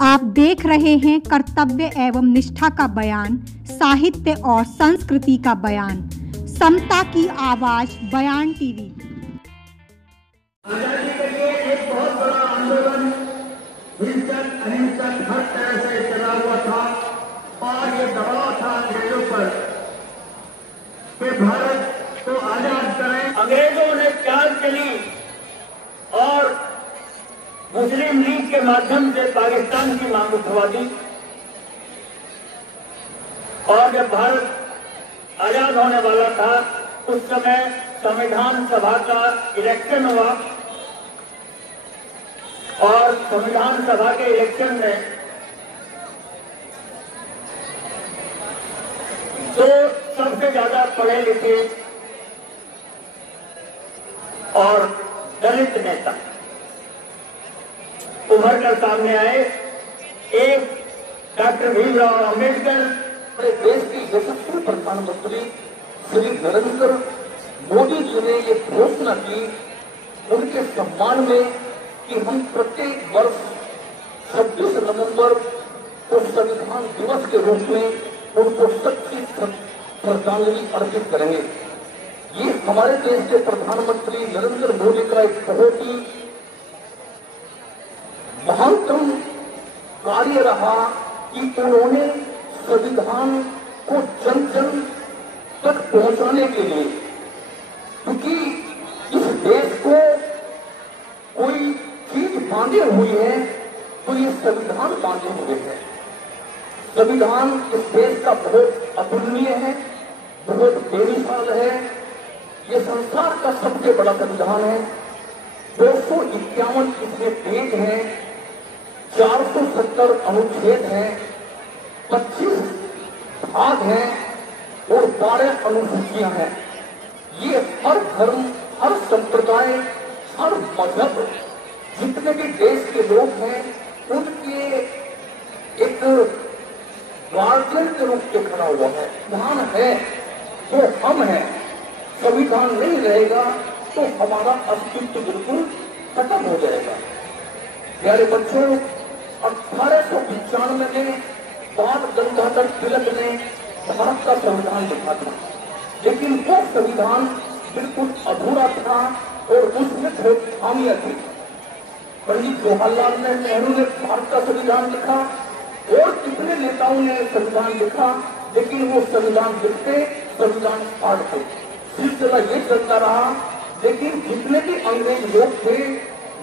आप देख रहे हैं कर्तव्य एवं निष्ठा का बयान, साहित्य और संस्कृति का बयान, समता की आवाज बयान टीवी। आजादी के लिए एक बहुत बड़ा आंदोलन हिंसक अहिंसक हर तरह से चला हुआ था और ये दबाव था अंग्रेजों पर कि भारत को आजाद करें। अंग्रेजों ने चाल चली और मुस्लिम लीग के माध्यम से पाकिस्तान की मांग उठवा दी और जब भारत आजाद होने वाला था उस समय संविधान सभा का इलेक्शन हुआ और संविधान सभा के इलेक्शन में तो सबसे ज्यादा पढ़े लिखे और दलित नेता उभर कर सामने आए। एक डॉक्टर भीमराव अम्बेडकर, अपने देश के यशस्वी प्रधानमंत्री श्री नरेंद्र मोदी जी ने ये घोषणा की उनके सम्मान में कि हम प्रत्येक वर्ष 26 नवंबर को संविधान दिवस के रूप में उनको सच्ची श्रद्धांजलि अर्पित करेंगे। ये हमारे देश के प्रधानमंत्री नरेंद्र मोदी का एक बहुत ही महत्वपूर्ण कार्य रहा कि उन्होंने संविधान को जन जन तक पहुंचाने के लिए, क्योंकि इस देश को कोई चीज बांधे हुई है तो ये संविधान बांधे हुए है। संविधान इस देश का बहुत अतुलनीय है, बहुत बेमिसाल है। ये संसार का सबसे बड़ा संविधान है। 251 इसमें पेज है, 470 अनुच्छेद हैं, 25 भाग हैं और 12 अनुसूचियां हैं। ये हर धर्म, हर संप्रदाय, हर मजहब, जितने भी देश के लोग हैं उनके एक गार्जियन के रूप में खड़ा हुआ है। संविधान है तो हम हैं, संविधान नहीं रहेगा तो हमारा अस्तित्व बिल्कुल खत्म हो जाएगा। प्यारे बच्चों, 1895 में बाल गंगाधर तिलक ने भारत का संविधान लिखा था, लेकिन वो संविधान बिल्कुल अधूरा था और उसमें बहुत खामियां थी। पंडित जवाहरलाल नेहरू ने भारत का संविधान लिखा और कितने नेताओं ने संविधान लिखा, लेकिन वो संविधान लिखते, संविधान फाड़ते, सिलसिला ये चलता रहा। लेकिन जितने भी अंग्रेज लोग थे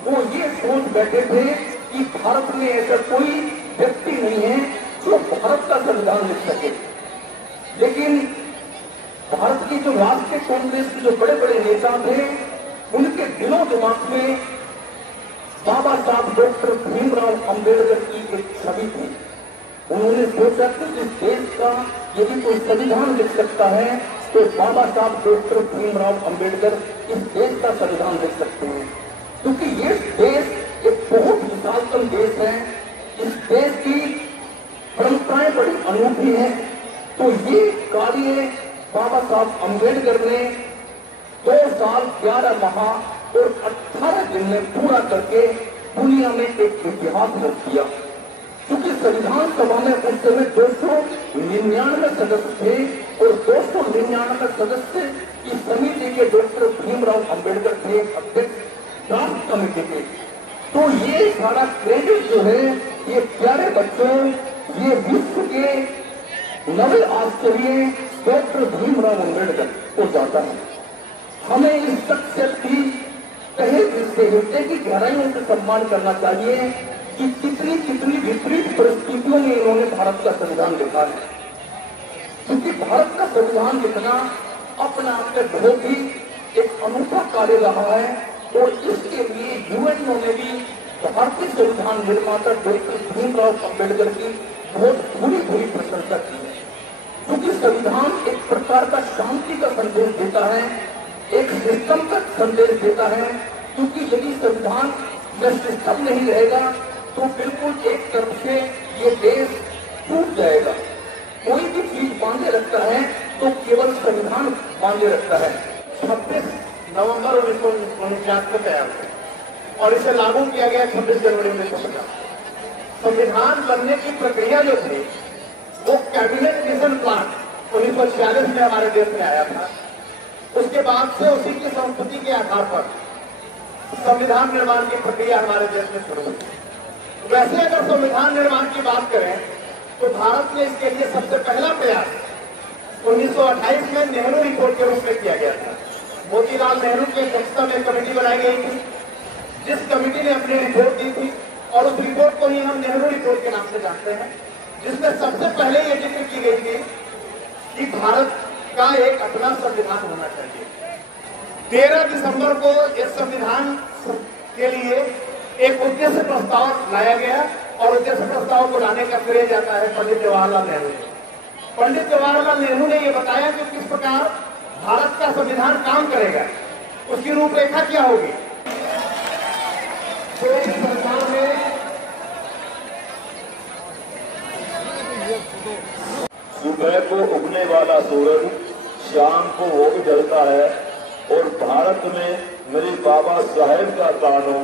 वो ये सोच बैठे थे कि भारत में ऐसा कोई व्यक्ति नहीं है जो भारत का संविधान लिख सके। लेकिन भारत की जो राष्ट्रीय कांग्रेस के जो बड़े बड़े नेता थे उनके दिलों दिमाग में बाबा साहब डॉक्टर भीमराव अम्बेडकर की एक छवि थी। उन्होंने सोचा कि इस देश का यदि कोई संविधान लिख सकता है तो बाबा साहब डॉक्टर भीमराव अम्बेडकर इस देश का संविधान लिख सकते हैं, क्योंकि ये देश एक बहुत विशालतम देश है। इस देश की परंपराएं बड़ी अनूठी हैं। तो ये कार्य बाबा साहब अम्बेडकर ने 2 साल 11 माह और 18 दिन में पूरा करके दुनिया में एक इतिहास रच दिया। क्योंकि संविधान सभा में उस समय 299 सदस्य थे और 299 सदस्य इस समिति के डॉक्टर भीमराव अम्बेडकर थे अध्यक्ष ड्राफ्ट कमेटी के। तो ये सारा क्रेडिट जो है ये प्यारे बच्चों, ये विश्व के नवे आश्चर्य डॉक्टर भीमराव अम्बेडकर को जाता है। हमें इस शख्सियत की कहे हृदय की गहराइयों से सम्मान करना चाहिए कि कितनी कितनी विपरीत परिस्थितियों में इन्होंने भारत का संविधान लिखा है। क्योंकि भारत का संविधान लिखना अपने आप में बहुत ही एक अनूठा कार्य रहा है और इसके लिए यूएनओ ने भी भारतीय संविधान निर्माता डॉक्टर भीमराव अम्बेडकर की बहुत भूरी प्रशंसा की है। क्योंकि संविधान एक प्रकार का शांति का संदेश देता है, एक सिस्टम का संदेश देता है। क्योंकि यदि संविधान में सिस्टम नहीं रहेगा तो बिल्कुल एक तरफ से ये देश टूट जाएगा। कोई भी चीज बांधे रखता है तो केवल संविधान बांधे रखता है। 26 नवंबर 1949 को तैयार हुआ और इसे लागू किया गया 26 जनवरी 1950। संविधान बनने की प्रक्रिया जो थी वो कैबिनेट मिशन प्लान 1946 में हमारे देश में आया था। उसके बाद से उसी की संस्कृति के आधार पर संविधान निर्माण की प्रक्रिया हमारे देश में शुरू हुई। वैसे अगर संविधान निर्माण की बात करें तो भारत में इसके लिए सबसे पहला प्रयास 1928 में नेहरू रिपोर्ट के रूप में किया गया था। मोतीलाल नेहरू की अध्यक्षता में कमेटी बनाई गई थी, जिस कमेटी ने अपनी रिपोर्ट दी थी और उस रिपोर्ट को ही हम नेहरू रिपोर्ट के नाम से जानते हैं, जिसमें सबसे पहले ये जिक्र की गई थी कि भारत का एक अपना संविधान होना चाहिए। 13 दिसंबर को इस संविधान के लिए एक उद्देश्य प्रस्ताव लाया गया और उद्देश्य प्रस्ताव को लाने का श्रेय जाता है पंडित जवाहरलाल नेहरू। पंडित जवाहरलाल नेहरू ने यह बताया कि किस प्रकार भारत का संविधान काम करेगा, उसकी रूपरेखा क्या होगी। संविधान में सुबह को उगने वाला सूरज शाम को वो भी ढलता है और भारत में मेरे बाबा साहेब का कानून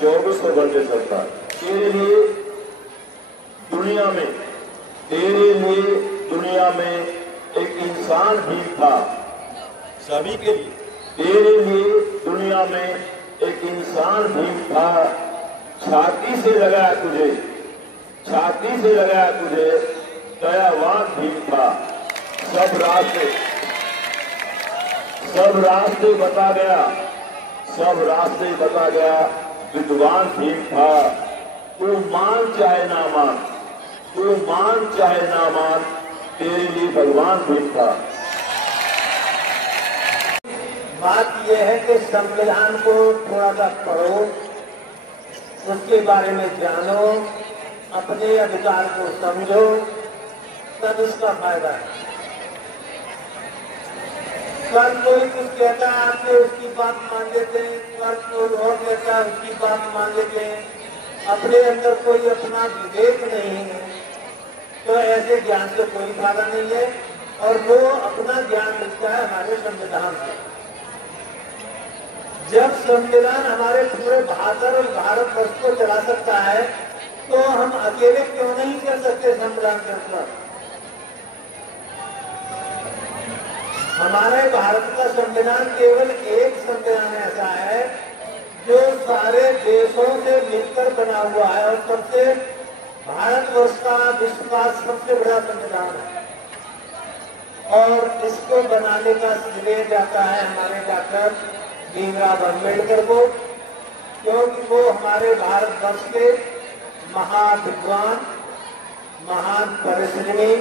24 घंटे चलता है। तेरे लिए दुनिया में एक इंसान भी था, सभी के लिए तेरे लिए दुनिया में एक इंसान भी था। छाती से लगाया तुझे दयावान भी था। सब रास्ते बता गया विद्वान भी था। तू मान चाहे ना मान तेरे लिए भगवान भी था। बात यह है कि संविधान को थोड़ा सा पढ़ो, उसके बारे में जानो, अपने अधिकार को समझो, तब इसका फायदा है। कल कोई कुछ कहता है आपने उसकी बात मान लेते हैं, कल कोई और कहता है उसकी बात मान लेते हैं। अपने अंदर कोई अपना विवेक नहीं है तो ऐसे ज्ञान से कोई फायदा नहीं है। और वो अपना ज्ञान मिलता है हमारे संविधान से। जब संविधान हमारे पूरे भारतवर्ष को चला सकता है तो हम अकेले क्यों नहीं कर सकते संविधान के ऊपर। हमारे भारत का संविधान केवल एक संविधान ऐसा है जो सारे देशों से मिलकर बना हुआ है और सबसे भारतवर्ष का विश्व का सबसे बड़ा संविधान है। और इसको बनाने का श्रेय जाता है हमारे डॉक्टर भीमराव अम्बेडकर को, क्योंकि वो हमारे भारतवर्ष के महान विद्वान, महान परिश्रमी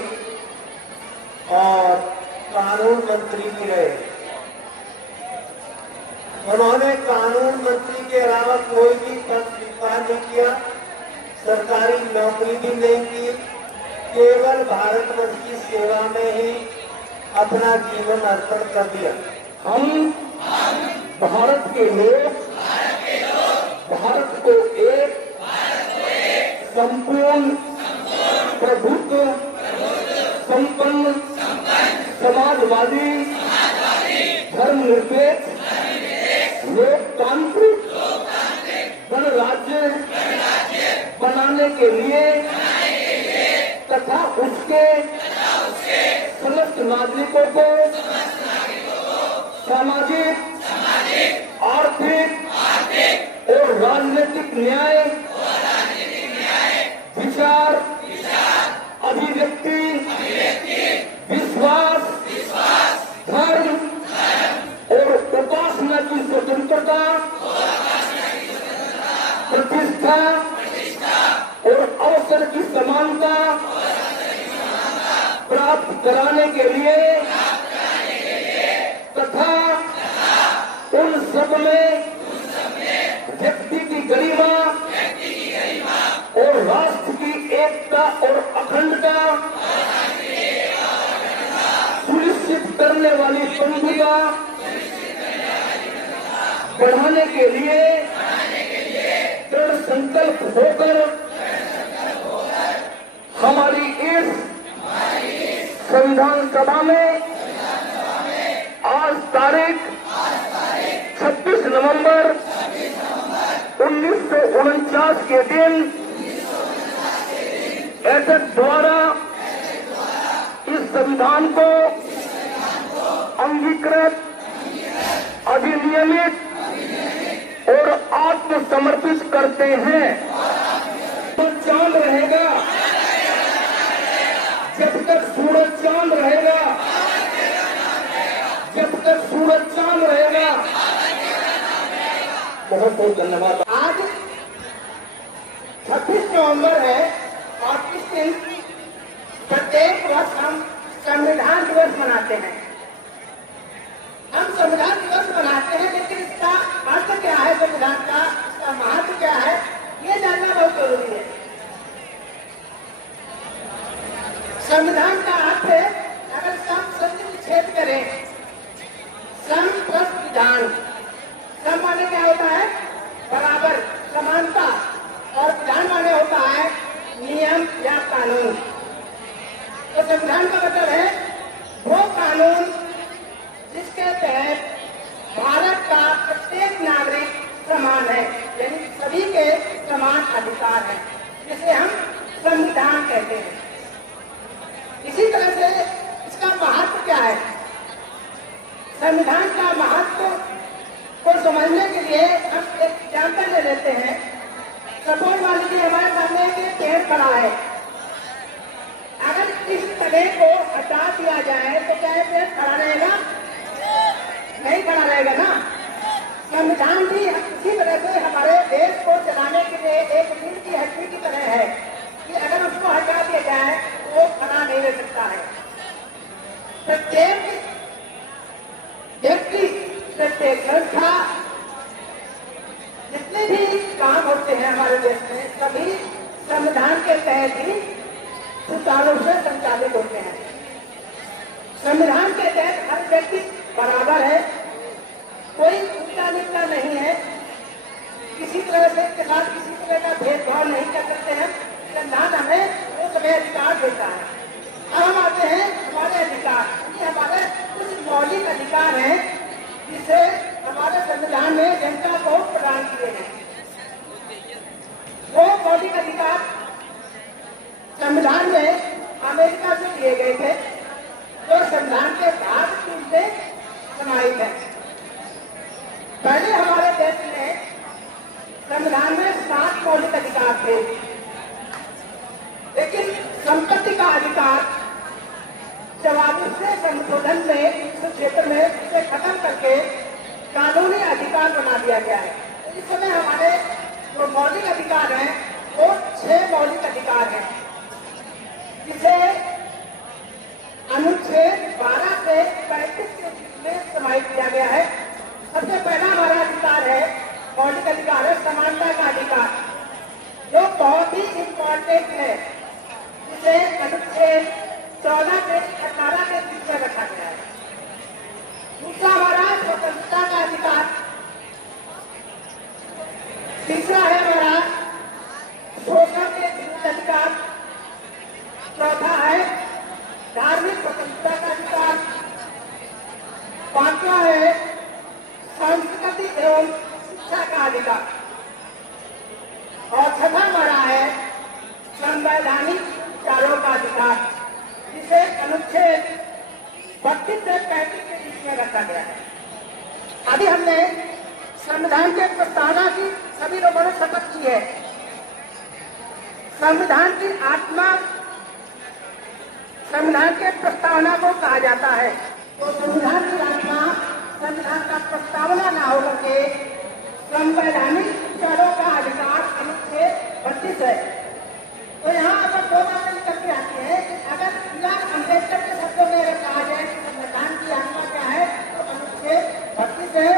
और कानून मंत्री भी रहे। उन्होंने कानून मंत्री के अलावा कोई भी पद स्वीकार नहीं किया, सरकारी नौकरी भी नहीं की, केवल भारतवर्ष की सेवा में ही अपना जीवन अर्पण कर दिया। हम भारत के लोग भारत को एक संपूर्ण प्रभुत्व संपन्न समाजवादी धर्मनिरपेक्ष लोकतांत्रिक गणराज्य बनाने के लिए तथा उसके समस्त नागरिकों को सामाजिक आर्थिक और राजनीतिक न्याय विचार अभिव्यक्ति विश्वास धर्म और उपासना की स्वतंत्रता प्रतिष्ठा और अवसर की समानता प्राप्त कराने के लिए तथा उन सब में व्यक्ति की गरिमा और राष्ट्र की एकता और अखंडता सुनिश्चित करने वाली संहिता बढ़ाने के लिए दृढ़ संकल्प होकर हमारी इस संविधान सभा में आज तारीख 26 नवंबर 1949 के दिन बैठक द्वारा इस संविधान को अंगीकृत, अधिनियमित और आत्मसमर्पित करते हैं। सूरज चांद रहेगा, जब तक सूरज चांद रहेगा, जब तक सूरज चांद रहेगा। बहुत बहुत धन्यवाद। आज 26 नवंबर है और इस दिन प्रत्येक वर्ष हम संविधान दिवस मनाते हैं। हम संविधान दिवस मनाते हैं, लेकिन इसका अर्थ क्या है, संविधान का इसका महत्व क्या है, ये जानना बहुत जरूरी है। संविधान का अर्थ है, अगर सम संविच्छेद करें, सम प्लस विधान। सम माने क्या होता है, बराबर, समानता, और विधान माने होता है नियम या कानून। तो संविधान का मतलब है वो कानून जिसके तहत भारत का प्रत्येक नागरिक समान है, यानी सभी के समान अधिकार है, जिसे हम संविधान कहते हैं। इसी तरह से इसका महत्व क्या है, संविधान का महत्व को समझने के लिए हम एक एग्जाम्पल ले लेते हैं। सपोज मान लीजिए हमारे सामने एक पेड़ खड़ा है, अगर इस तने को हटा दिया जाए तो क्या ये पेड़ खड़ा रहेगा? नहीं खड़ा रहेगा ना। संविधान भी इसी तरह से हमारे देश को चलाने के लिए एक रीढ़ की हड्डी की तरह है कि अगर उसको हटा दिया जाए तो वो खड़ा नहीं रह सकता है। प्रत्येक व्यक्ति, प्रत्येक संस्था, जितने भी काम होते हैं हमारे देश में, सभी संविधान के तहत ही सुचारू से संचालित होते हैं। संविधान के तहत हर व्यक्ति बराबर है, कोई ऊंचा नीचा नहीं है, किसी तरह से इसके साथ किसी तरह का भेदभाव नहीं कर सकते हैं। संविधान हमें वो सभी अधिकार देता है। अब हम आते हैं हमारे अधिकार, ये हमारे कुछ मौलिक अधिकार हैं जिसे हमारे संविधान में जनता को प्रदान किए हैं। वो मौलिक अधिकार संविधान में अमेरिका से दिए गए थे, जो संविधान के भाग 3 से समाहित है। पहले हमारे देश में संविधान में 7 मौलिक अधिकार थे, लेकिन संपत्ति का अधिकार 44वें संशोधन में इस क्षेत्र में इसे खत्म करके कानूनी अधिकार बना दिया गया है। इस समय हमारे जो मौलिक अधिकार हैं वो 6 मौलिक अधिकार हैं, जिसे अनुच्छेद 12 से 35 के बीच में समाहित किया गया है। सबसे पहला हमारा अधिकार है, मौलिक अधिकार है समानता का अधिकार, जो बहुत ही इम्पोर्टेंट है, जिसे अनुच्छेद 14 से 18 के बीच में रखा गया है। दूसरा हमारा स्वतंत्रता का अधिकार, तीसरा है हमारा शोषण के विरुद्ध अधिकार, चौथा है धार्मिक स्वतंत्रता का अधिकार, पांचवा है संस्कृति एवं शिक्षा का अधिकार, और छठा हमारा है संवैधानिक विचारों का अधिकार, जिसे अनुच्छेद 32 से 35 के बीच में रखा गया है। अभी हमने संविधान के प्रस्तावना की सभी लोगों ने शपथ की है। संविधान की आत्मा संविधान के प्रस्तावना को कहा जाता है। तो संविधान की आत्मा संविधान का प्रस्तावना न होकर के संवैधानिक विचारों का अधिकार अनुच्छेद 32 है। तो यहाँ अगर 2 बातें निकल के आती है, अगर अम्बेडकर के शब्दों में अगर कहा जाए कि संविधान की आत्मा क्या है, तो अनुच्छेद 32 है,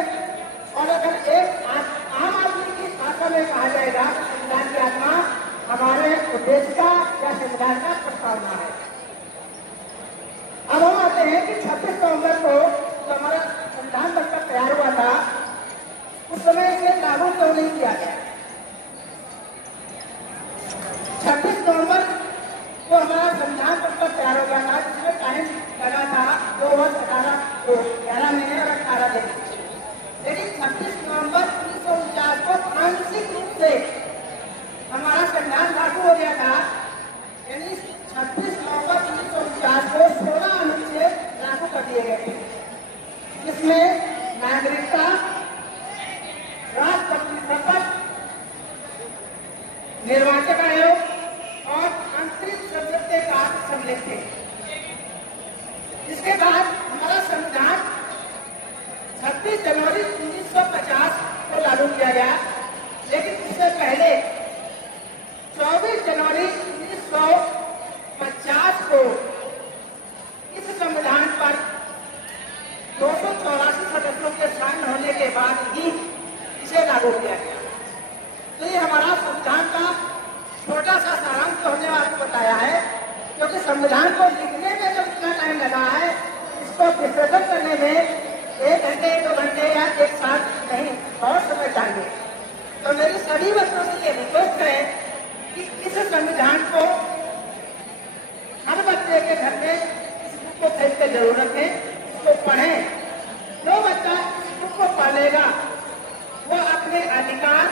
और अगर एक आम आदमी की भाषा में कहा जाएगा तो संविधान की आत्मा हमारे देश का या संविधान का प्रस्तावना है। अब हम आते हैं कि 26 नवंबर को जो हमारा संविधान बनकर तैयार हुआ था, उस समय इसे लागू क्यों नहीं किया गया? 26 नवंबर को हमारा संविधान बनकर तैयार हो गया था, जिसमें टाइम लगा था 2 वर्ष 11 महीने और 18 दिन। लेकिन 26 नवंबर 1949 को आंशिक रूप से हमारा संविधान लागू हो गया था, यानी संविधान को लिखने में जो इतना टाइम लगा है, इसको विसर्जन करने में 1 घंटे 2 घंटे या 1 साल नहीं, बहुत समय चाहिए। तो मेरी सभी बच्चों से ये रिक्वेस्ट है कि इस संविधान को हर बच्चे के घर में इस बुक को खरीद के जरूर रखें, इसको पढ़ें। जो बच्चा इस बुक को पढ़ेगा वो अपने अधिकार